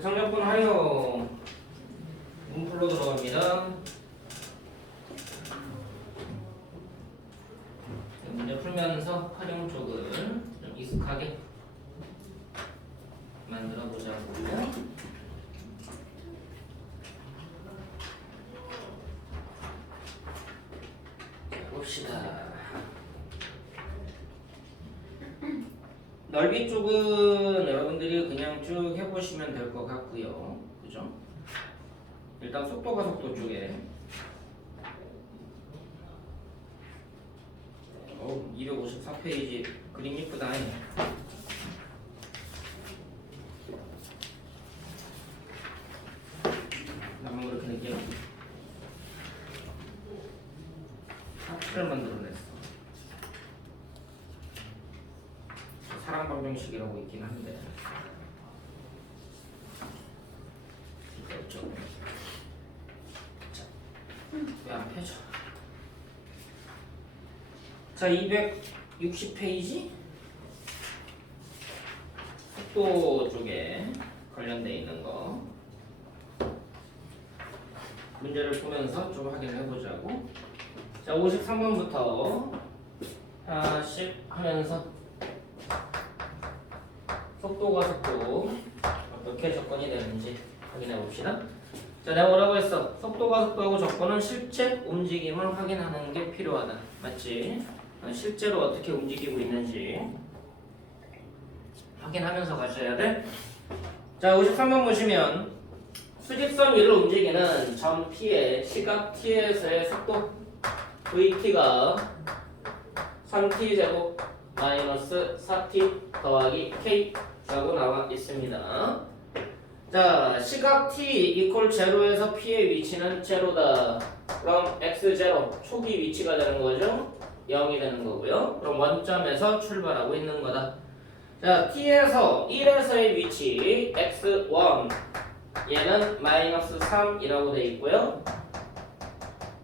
자, 정답분 하여 문풀로 들어갑니다. 문제 풀면서 활용 쪽을 좀 익숙하게 만들어 보자고요. 자, 봅시다. 넓이 쪽은 여러분들이 그냥 쭉 해보시면 될 것 같고요. 그죠? 일단 속도가 속도 쪽에 254페이지 그림 이쁘다. 나만 그렇게 느껴? 하트를 만들어냈어. 사랑 방정식이라고 있긴 한데 이거 자, 왜 안 펴져? 자, 260페이지 속도 쪽에 관련돼 있는 거 문제를 보면서 좀 확인해 보자고. 자, 53번부터 하나씩 하면서 속도가 속도 어떻게 접근이 되는지 확인해 봅시다. 자, 내가 뭐라고 했어? 속도가 속도하고 접근은 실제 움직임을 확인하는 게 필요하다. 맞지? 실제로 어떻게 움직이고 있는지 확인하면서 가셔야 돼. 자, 53번 보시면 수직선 위로 움직이는 점 P의 시각 T에서의 속도 VT가 3T제곱 마이너스 4T 더하기 K라고 나와 있습니다. 자, 시각 T 이퀄 제로에서 P의 위치는 제로다. 그럼 X0 초기 위치가 되는 거죠. 0이 되는 거고요. 그럼 원점에서 출발하고 있는 거다. 자, T에서 1에서의 위치 X1 얘는 마이너스 3이라고 돼 있고요.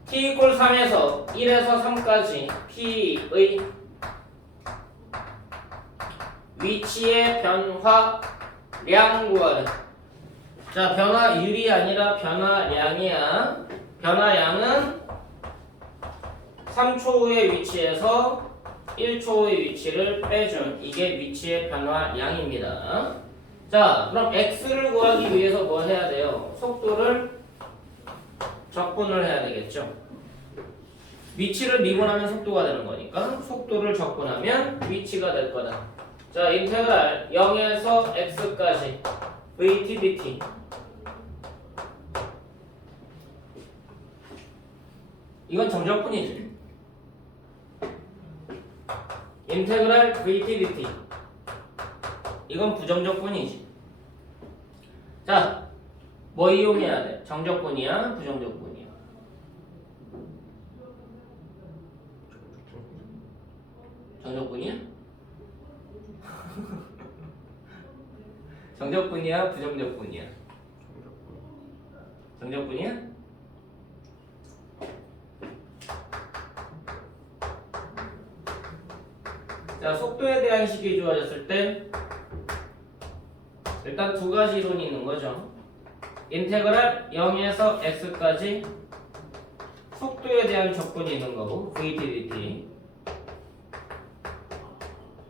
T 이퀄 3에서 1에서 3까지 P의 위치의 변화량 구하래. 자, 변화율이 아니라 변화량이야. 변화량은 3초 후의 위치에서 1초 후의 위치를 빼준 이게 위치의 변화량입니다. 자, 그럼 x를 구하기 위해서 뭐 해야 돼요? 속도를 적분을 해야 되겠죠. 위치를 미분하면 속도가 되는 거니까 속도를 적분하면 위치가 될 거다. 자, 인테그랄 0에서 x까지 vt dt 이건 정적분이지. 인테그랄 vt dt 이건 부정적분이지. 자, 뭐 이용해야 돼? 정적분이야? 부정적분이야? 정적분이야? 정적분이야? 부정적분이야? 정적분이야? 자, 속도에 대한 식이 주어졌을 때 일단 두 가지 이론이 있는 거죠. 인테그랄 0에서 x까지 속도에 대한 적분이 있는 거고 vt dt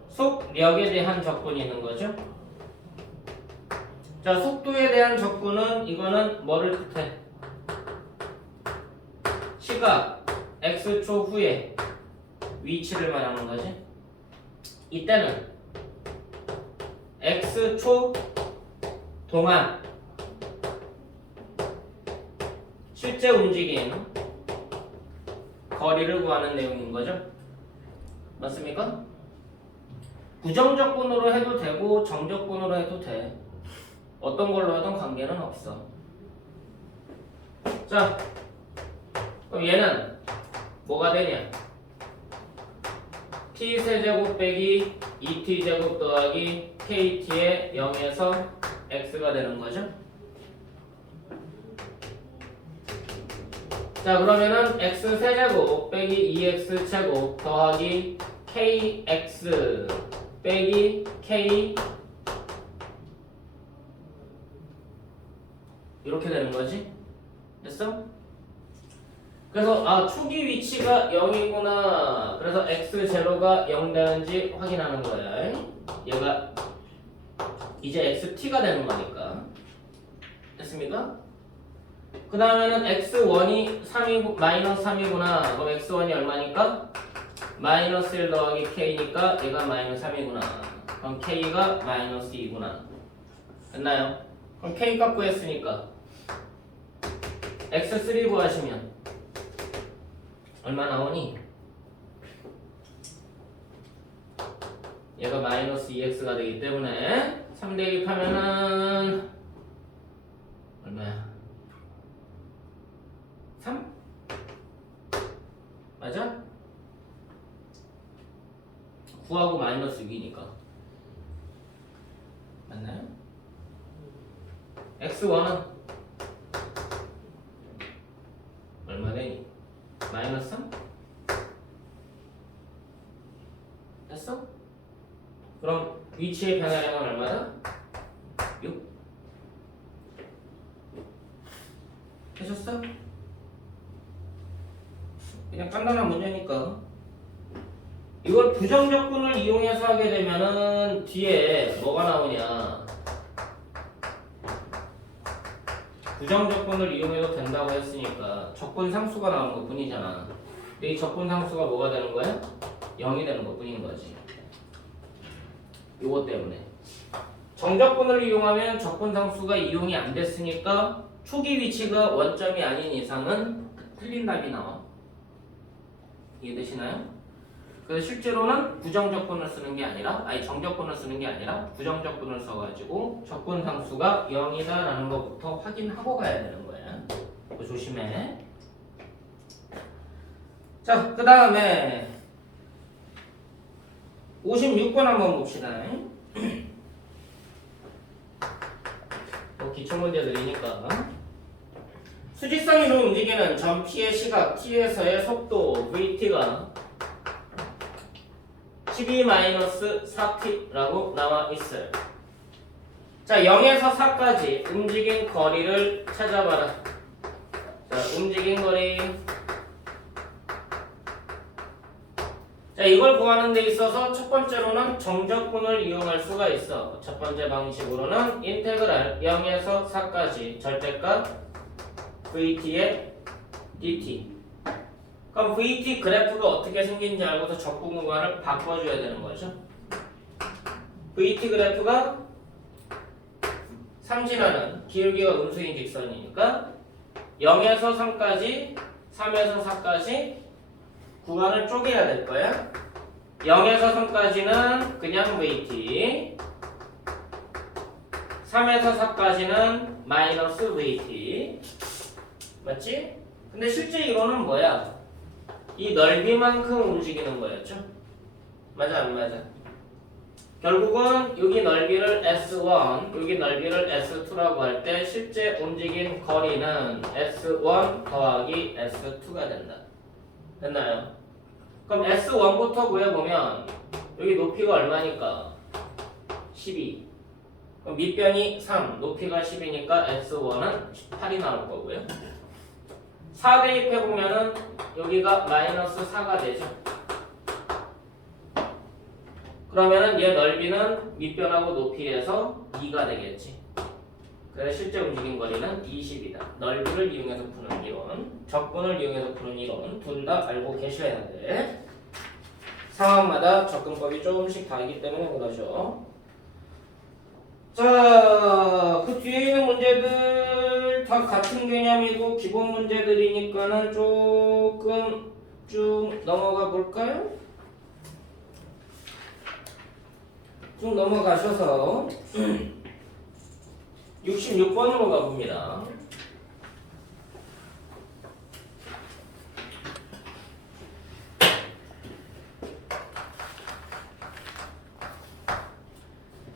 속력에 대한 적분이 있는 거죠. 자, 속도에 대한 적분은 이거는 뭐를 뜻해? 시각 x초 후에 위치를 말하는 거지. 이때는 x초 동안 실제 움직임 거리를 구하는 내용인 거죠. 맞습니까? 부정적분으로 해도 되고 정적분으로 해도 돼. 어떤 걸로 하든 관계는 없어. 자, 그럼 얘는 뭐가 되냐? t세제곱 빼기 2t제곱 더하기 kt의 0에서 x가 되는 거죠. 자, 그러면은 x세제곱 빼기 2x제곱 더하기 kx 빼기 k 이렇게 되는 거지. 됐어? 그래서 초기 위치가 0이구나. 그래서 x0가 0 되는지 확인하는 거야. 얘가 이제 xt가 되는 거니까. 됐습니까? 그 다음에는 x1이 3이고 마이너스 3이구나. 그럼 x1이 얼마니까? 마이너스 1 더하기 k니까 얘가 마이너스 3이구나. 그럼 k가 마이너스 2구나. 됐나요? 그럼 k 값 구했으니까 x3 구하시면 얼마 나오니? 얘가 마이너스 2x가 되기 때문에 3 대입하면은 얼마야? 3? 맞아? 9하고 마이너스 6이니까 맞나요? x1은 얼마 되니? 마이너스 3? 됐어? 그럼 위치의 변화량은 얼마다? 6? 되셨어? 그냥 간단한 문제니까. 이걸 부정적분을 이용해서 하게 되면은 뒤에 뭐가 나오냐? 부정적분을 이용해도 된다고 했으니까 적분 상수가 나오는 것 뿐이잖아. 근데 이 적분 상수가 뭐가 되는 거야? 0이 되는 것 뿐인 거지. 요거 때문에. 정적분을 이용하면 적분 상수가 이용이 안 됐으니까 초기 위치가 원점이 아닌 이상은 틀린 답이 나와. 이해되시나요? 그래서 실제로는 부정적분을 쓰는 게 아니라, 정적분을 쓰는 게 아니라 부정적분을 써가지고 적분 상수가 0이다라는 것부터 확인하고 가야 되는 거야. 그거 조심해. 자, 그 다음에 56번 한번 봅시다. 기초 문제들이니까. 수직선으로 움직이는 점 P의 시각 T에서의 속도 VT가 12-4t라고 나와 있어요. 자, 0에서 4까지 움직인 거리를 찾아봐라. 자, 움직인 거리. 자, 이걸 구하는 데 있어서 첫 번째로는 정적분을 이용할 수가 있어. 첫 번째 방식으로는 인테그랄 0에서 4까지 절대값 VT의 dt. 그럼 VT 그래프가 어떻게 생긴지 알고서 적분 구간을 바꿔줘야 되는 거죠. VT 그래프가 3지라는 기울기가 음수인 직선이니까 0에서 3까지, 3에서 4까지 구간을 쪼개야 될 거야. 0에서 3까지는 그냥 VT, 3에서 4까지는 마이너스 VT. 맞지? 근데 실제 이론은 뭐야? 이 넓이만큼 움직이는 거였죠? 맞아 안 맞아? 결국은 여기 넓이를 S1, 여기 넓이를 S2라고 할 때 실제 움직인 거리는 S1 더하기 S2가 된다. 됐나요? 그럼 S1부터 구해보면 여기 높이가 얼마니까? 12. 그럼 밑변이 3, 높이가 10이니까 S1은 18이 나올 거고요. 4 대입해보면은 여기가 마이너스 4가 되죠. 그러면은 얘 넓이는 밑변하고 높이에서 2가 되겠지. 그래서 실제 움직인 거리는 20이다. 넓이를 이용해서 푸는 이론, 적분을 이용해서 푸는 이론 둘 다 알고 계셔야 돼. 상황마다 접근법이 조금씩 다르기 때문에 그러죠. 자, 그 뒤에 있는 문제들 다 같은 개념이고 기본 문제들이니까는 조금 쭉 넘어가 볼까요? 쭉 넘어가셔서 66번으로 가봅니다.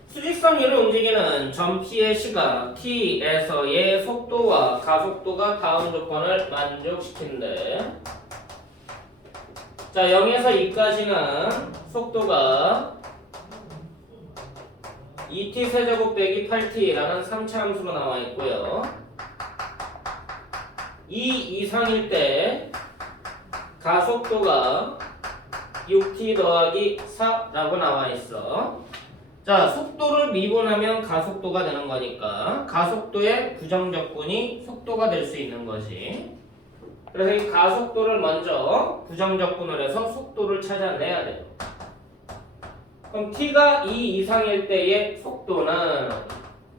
수직선 위를 움직이는 점 P의 시각 T에서의 속도와 가속도가 다음 조건을 만족시킨대. 자, 0에서 2까지는 속도가 2t 세제곱 빼기 8t라는 3차 함수로 나와 있고요. 2 이상일 때 가속도가 6t 더하기 4라고 나와 있어. 자, 속도를 미분하면 가속도가 되는 거니까 가속도의 부정적분이 속도가 될 수 있는 거지. 그래서 이 가속도를 먼저 부정적분을 해서 속도를 찾아내야 돼요. 그럼 t가 2 이상일 때의 속도는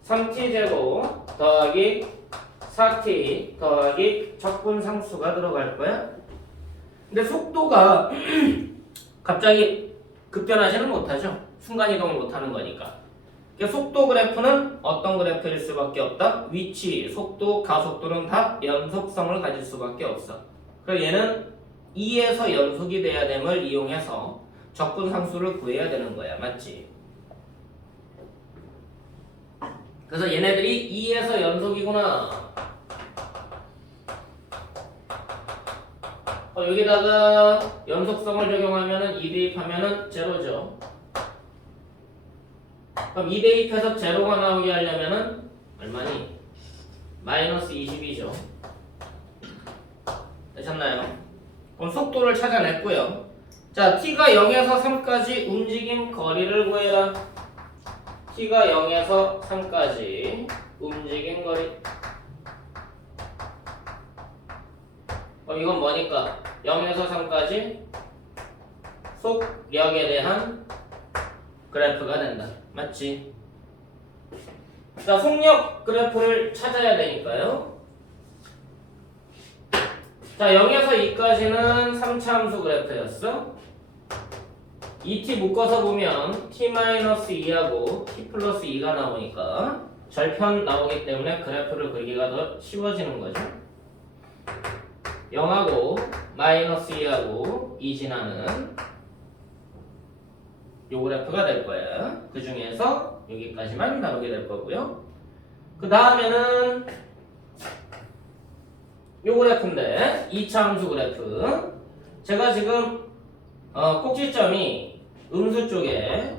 3t제곱 더하기 4t 더하기 적분상수가 들어갈 거야. 근데 속도가 갑자기 급변하지는 못하죠. 순간이동을 못하는 거니까. 그러니까 속도 그래프는 어떤 그래프일 수밖에 없다? 위치, 속도, 가속도는 다 연속성을 가질 수밖에 없어. 그래서 얘는 2에서 연속이 돼야 됨을 이용해서 적분상수를 구해야 되는 거야. 맞지? 그래서 얘네들이 2에서 연속이구나. 여기다가 연속성을 적용하면은 2 대입하면은 제로죠. 그럼 2 대입해서 제로가 나오게 하려면은 얼마니? 마이너스 20이죠. 되셨나요? 그럼 속도를 찾아냈고요. 자, t가 0에서 3까지 움직임 거리를 구해라. t가 0에서 3까지 움직임 거리. 이건 뭐니까? 0에서 3까지 속력에 대한 그래프가 된다. 맞지? 자, 속력 그래프를 찾아야 되니까요. 자, 0에서 2까지는 3차 함수 그래프였어. 2t 묶어서 보면 t-2하고 t 플러스 2가 나오니까 절편 나오기 때문에 그래프를 그리기가 더 쉬워지는 거죠. 0하고 마이너스 2하고 2 지나는 요 그래프가 될 거야. 그 중에서 여기까지만 나오게 될 거고요. 그 다음에는 요 그래프인데 2차 함수 그래프. 제가 지금 꼭지점이 음수 쪽에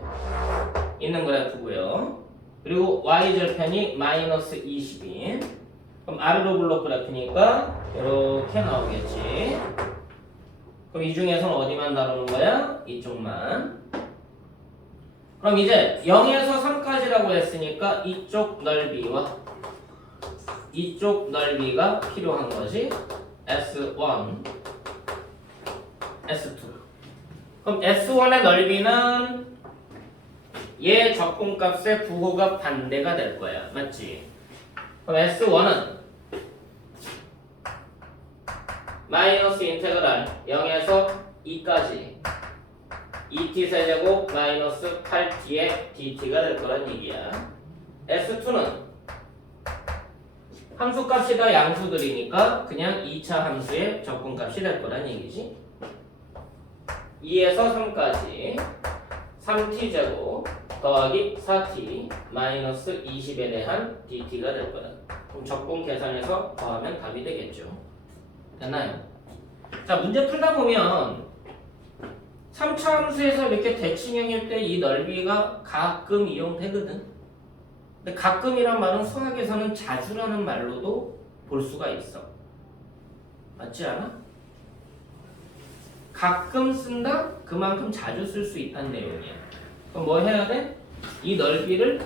있는 그래프고요. 그리고 y절편이 마이너스 20인. 그럼 아래로 블록 그래프니까 이렇게 나오겠지. 그럼 이 중에서는 어디만 다루는 거야? 이쪽만. 그럼 이제 0에서 3까지라고 했으니까 이쪽 넓이와 이쪽 넓이가 필요한 거지. S1, S2. 그럼 S1의 넓이는 얘 적분값의 부호가 반대가 될 거야. 맞지? 그럼 S1은 마이너스 인테그랄 0에서 2까지 2t 세제곱 마이너스 8t의 dt가 될 거란 얘기야. S2는 함수값이 다 양수들이니까 그냥 2차 함수의 적분값이 될 거란 얘기지. 2에서 3까지 3t제곱 더하기 4t 마이너스 20에 대한 dt가 될 거야. 그럼 적분 계산해서 더하면 답이 되겠죠. 됐나요? 자, 문제 풀다 보면 3차 함수에서 이렇게 대칭형일 때 이 넓이가 가끔 이용되거든. 근데 가끔이란 말은 수학에서는 자주라는 말로도 볼 수가 있어. 맞지 않아? 가끔 쓴다? 그만큼 자주 쓸 수 있다는 내용이야. 그럼 뭐 해야 돼? 이 넓이를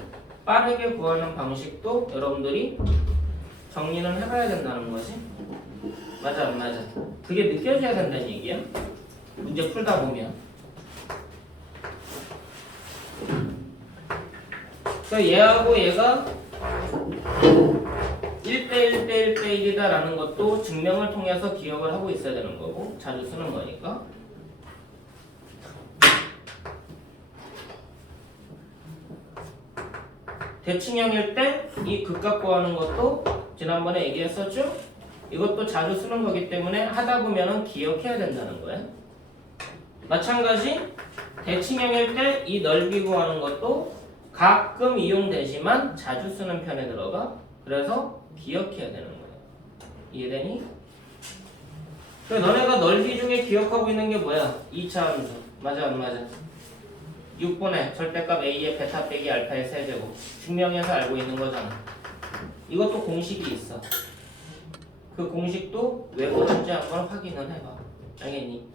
빠르게 구하는 방식도 여러분들이 정리는 해봐야 된다는 거지. 맞아 안 맞아? 그게 느껴져야 된다는 얘기야. 문제 풀다 보면. 그래서 얘하고 얘가 1대 1대 1대 1이다 라는 것도 증명을 통해서 기억을 하고 있어야 되는 거고 자주 쓰는 거니까. 대칭형일 때 이 극값 구하는 것도 지난번에 얘기했었죠? 이것도 자주 쓰는 거기 때문에 하다 보면은 기억해야 된다는 거야. 마찬가지 대칭형일 때 이 넓이 구하는 것도 가끔 이용되지만 자주 쓰는 편에 들어가. 그래서 기억해야 되는 거야. 이해되니? 그래, 너네가 넓이 중에 기억하고 있는 게 뭐야? 2차 함수. 맞아 안 맞아? 6분의 절대값 a의 베타 빼기 알파의 세제곱. 증명해서 알고 있는 거잖아. 이것도 공식이 있어. 그 공식도 왜 그런지 한번 확인을 해봐. 알겠니?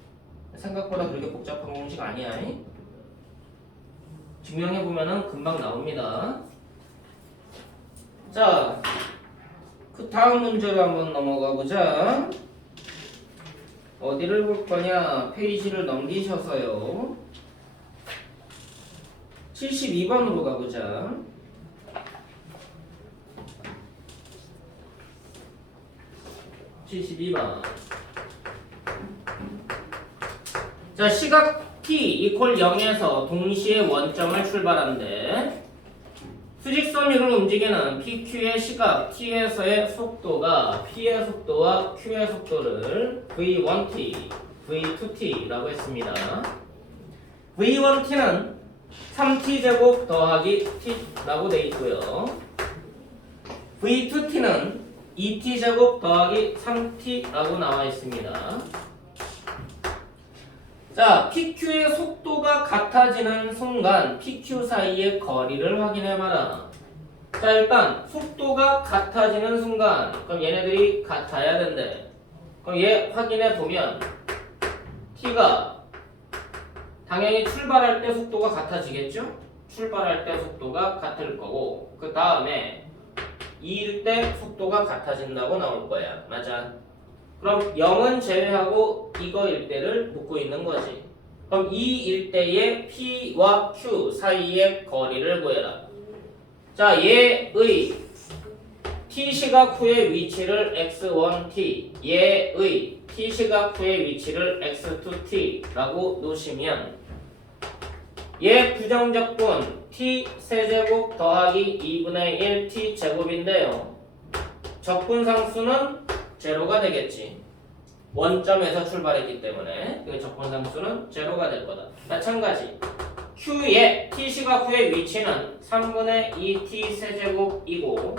생각보다 그렇게 복잡한 공식 아니야. 증명해보면은 금방 나옵니다. 자, 그 다음 문제로 한번 넘어가 보자. 어디를 볼 거냐? 페이지를 넘기셔서요. 72번으로 가보자. 자, 시각 t = 0에서 동시에 원점을 출발한대. 수직선위를 움직이는 PQ의 시각 t에서의 속도가 p의 속도와 q의 속도를 v1t, v2t라고 했습니다. v1t는 3t제곱 더하기 t라고 돼 있고요. v2t는 2t제곱 더하기 3t라고 나와 있습니다. 자, PQ의 속도가 같아지는 순간 PQ 사이의 거리를 확인해봐라. 자, 일단 속도가 같아지는 순간 그럼 얘네들이 같아야 된대. 그럼 얘 확인해보면 T가 당연히 출발할 때 속도가 같아지겠죠? 출발할 때 속도가 같을 거고 그 다음에 2일 때 속도가 같아진다고 나올 거야. 맞아. 그럼 0은 제외하고 이거일 때를 묻고 있는 거지. 그럼 이 일대의 P와 Q 사이의 거리를 구해라. 자, 얘의 T시각 후의 위치를 x1t, 얘의 T시각 후의 위치를 x2t라고 놓으시면 얘 부정적분 t 세제곱 더하기 2분의 1 t 제곱인데요. 적분상수는 제로가 되겠지. 원점에서 출발했기 때문에 그 적분상수는 제로가 될 거다. 마찬가지 Q의 t시각 후의 위치는 3분의 2t 세제곱이고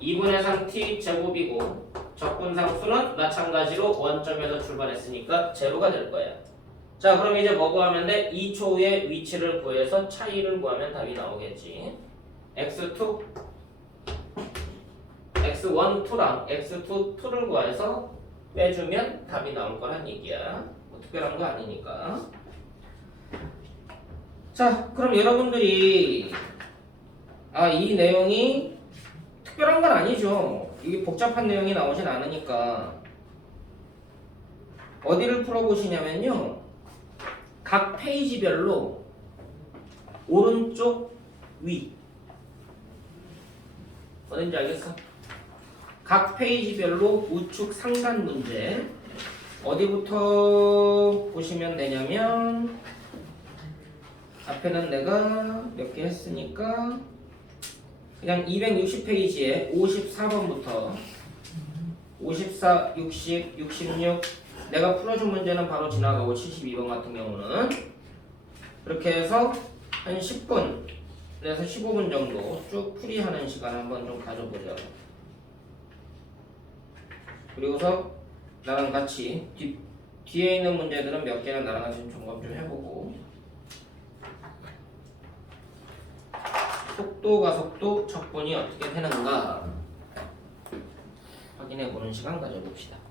2분의 3t 제곱이고 적분상수는 마찬가지로 원점에서 출발했으니까 제로가 될 거야. 자, 그럼 이제 뭐 구하면 돼? 2초 후에 위치를 구해서 차이를 구하면 답이 나오겠지. x2 x1, 2랑 x2, 2를 구해서 빼주면 답이 나올 거란 얘기야. 뭐 특별한 거 아니니까. 자, 그럼 여러분들이 이 내용이 특별한 건 아니죠. 이게 복잡한 내용이 나오진 않으니까 어디를 풀어보시냐면요. 각 페이지별로 오른쪽 위 어딘지 알겠어? 각 페이지별로 우측 상단 문제 어디부터 보시면 되냐면 앞에는 내가 몇 개 했으니까 그냥 260페이지에 54번부터 54, 60, 66 내가 풀어준 문제는 바로 지나가고 72번 같은 경우는 그렇게 해서 한 10분에서 15분 정도 쭉 풀이하는 시간 한번 좀 가져보자. 그리고서 나랑 같이 뒤에 있는 문제들은 몇 개는 나랑 같이 점검 좀 해보고 속도가 속도 적분이 어떻게 되는가 확인해보는 시간 가져봅시다.